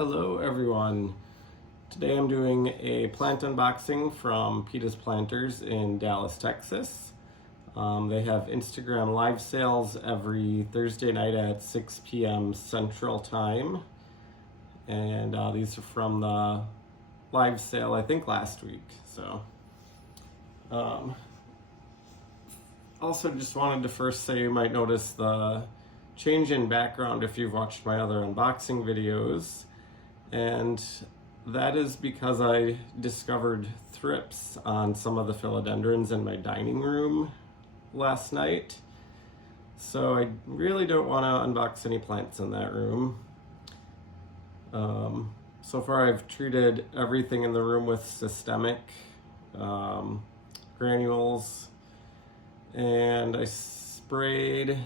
Hello everyone. Today I'm doing a plant unboxing from Pita's Planters in Dallas, Texas. They have Instagram live sales every Thursday night at 6 p.m. Central Time. And these are from the live sale, I think last week. So, also just wanted to first say you might notice the change in background if you've watched my other unboxing videos. And that is because I discovered thrips on some of the philodendrons in my dining room last night. So I really don't want to unbox any plants in that room. So far I've treated everything in the room with systemic granules, and I sprayed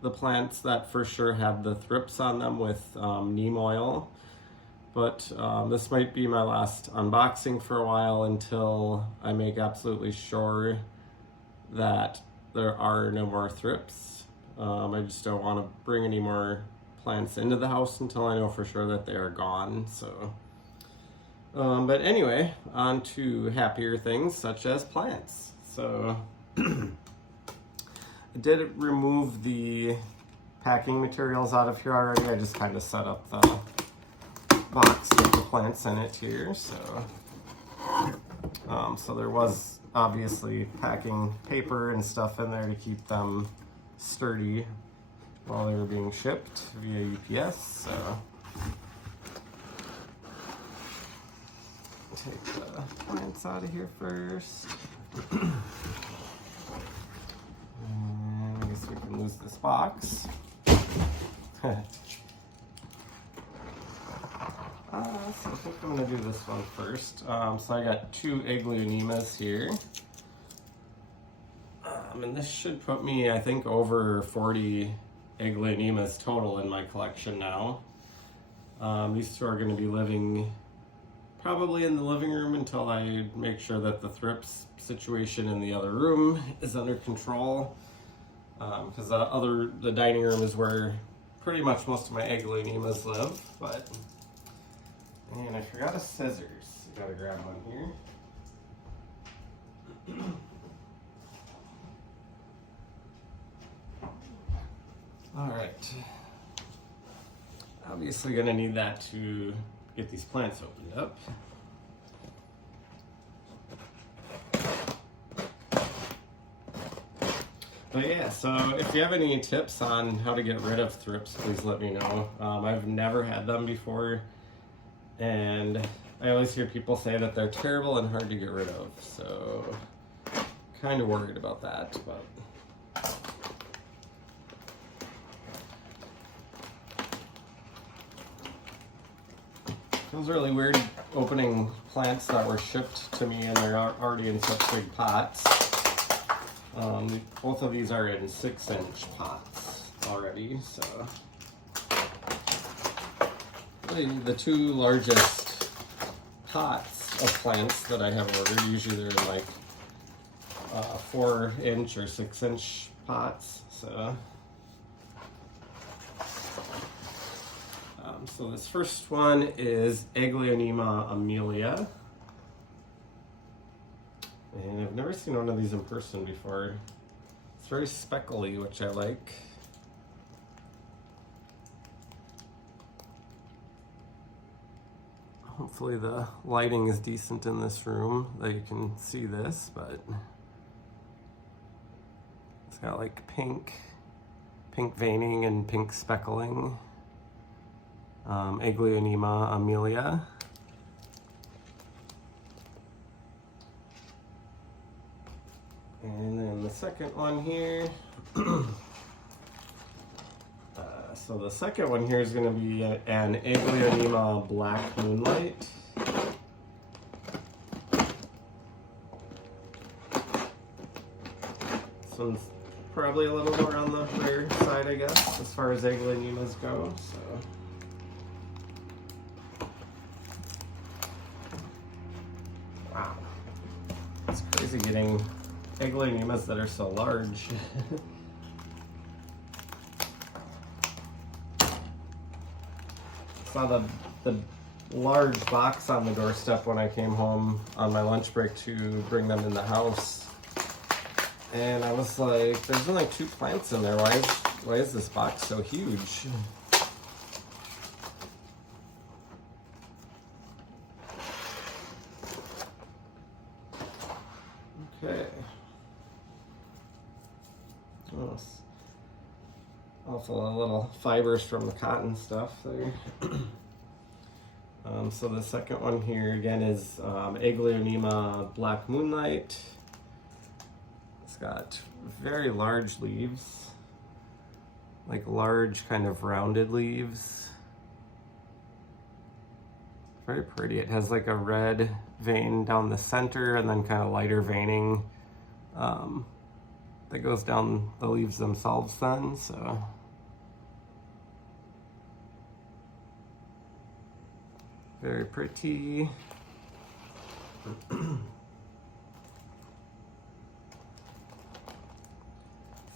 the plants that for sure had the thrips on them with neem oil. But this might be my last unboxing for a while until I make absolutely sure that there are no more thrips. I just don't want to bring any more plants into the house until I know for sure that they are gone. So, but anyway, on to happier things such as plants. So I did remove the packing materials out of here already. I just kind of set up the box with the plants in it here. So so there was obviously packing paper and stuff in there to keep them sturdy while they were being shipped via UPS. So take the plants out of here first. And I guess we can lose this box. So I think I'm going to do this one first. So I got two Aglaonemas here. And this should put me, I think, over 40 Aglaonemas total in my collection now. These two are going to be living probably in the living room until I make sure that the thrips situation in the other room is under control. Because the dining room is where pretty much most of my Aglaonemas live. And I forgot a scissors. Gotta grab one here. All right. Obviously gonna need that to get these plants opened up. But yeah, so if you have any tips on how to get rid of thrips, please let me know. I've never had them before, and I always hear people say that they're terrible and hard to get rid of, so kind of worried about that. But feels really weird opening plants that were shipped to me and they're already in such big pots. Both of these are in 6-inch pots already, so really the two largest pots of plants that I have ordered, usually they're in like 4-inch or 6-inch pots. So this first one is Aglaonema amelia. And I've never seen one of these in person before. It's very speckly, which I like. Hopefully the lighting is decent in this room that you can see this, but it's got like pink veining and pink speckling. Aglaonema amelia. And then the second one here. So the second one here is going to be an Aglaonema black moonlight. This one's probably a little more on the rare side, I guess, as far as Aglaonemas go. So. Wow, it's crazy getting Aglaonemas that are so large. Saw the the large box on the doorstep when I came home on my lunch break to bring them in the house. And I was like, there's only 2 plants in there. Why is this box so huge? Okay. Also a little fibers from the cotton stuff there. So the second one here again is Aglaonema Black Moonlight. It's got very large leaves, like large kind of rounded leaves. Very pretty. It has like a red vein down the center and then kind of lighter veining that goes down the leaves themselves then, so. Very pretty.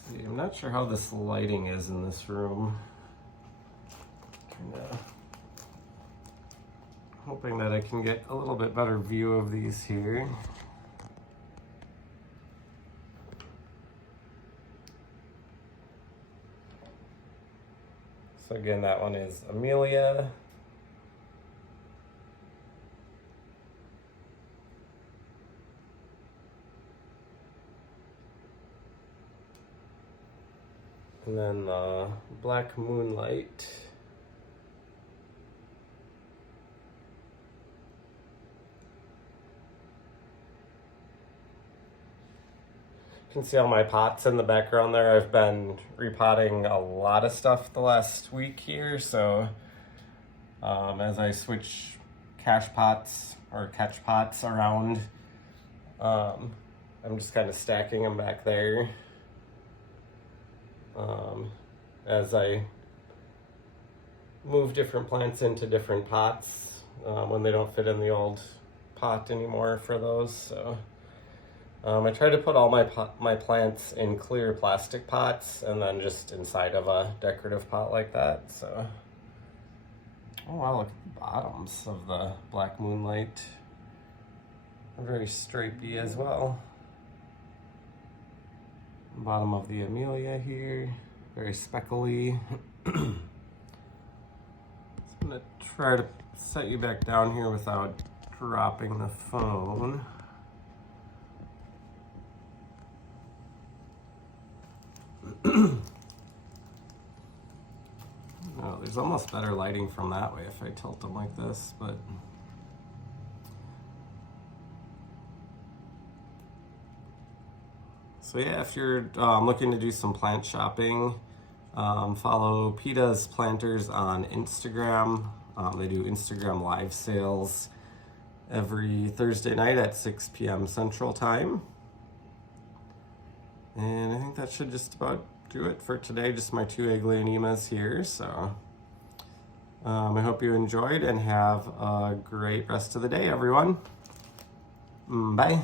See, I'm not sure how this lighting is in this room. Kinda hoping that I can get a little bit better view of these here. So again, that one is Amelia. And then Black Moonlight. You can see all my pots in the background there. I've been repotting a lot of stuff the last week here, so as I switch cash pots or catch pots around, I'm just kind of stacking them back there. As I move different plants into different pots when they don't fit in the old pot anymore for those. So I try to put all my plants in clear plastic pots and then just inside of a decorative pot like that. So, oh wow, look at the bottoms of the Black Moonlight. They're very stripy as well. Bottom of the Amelia here, very speckly. So I'm gonna try to set you back down here without dropping the phone. Oh, there's almost better lighting from that way if I tilt them like this, but so yeah, if you're looking to do some plant shopping, follow Pita's Planters on Instagram. They do Instagram live sales every Thursday night at 6 p.m. Central Time. And I think that should just about do it for today. Just my 2 Aglaonemas here. So I hope you enjoyed and have a great rest of the day, everyone. Bye.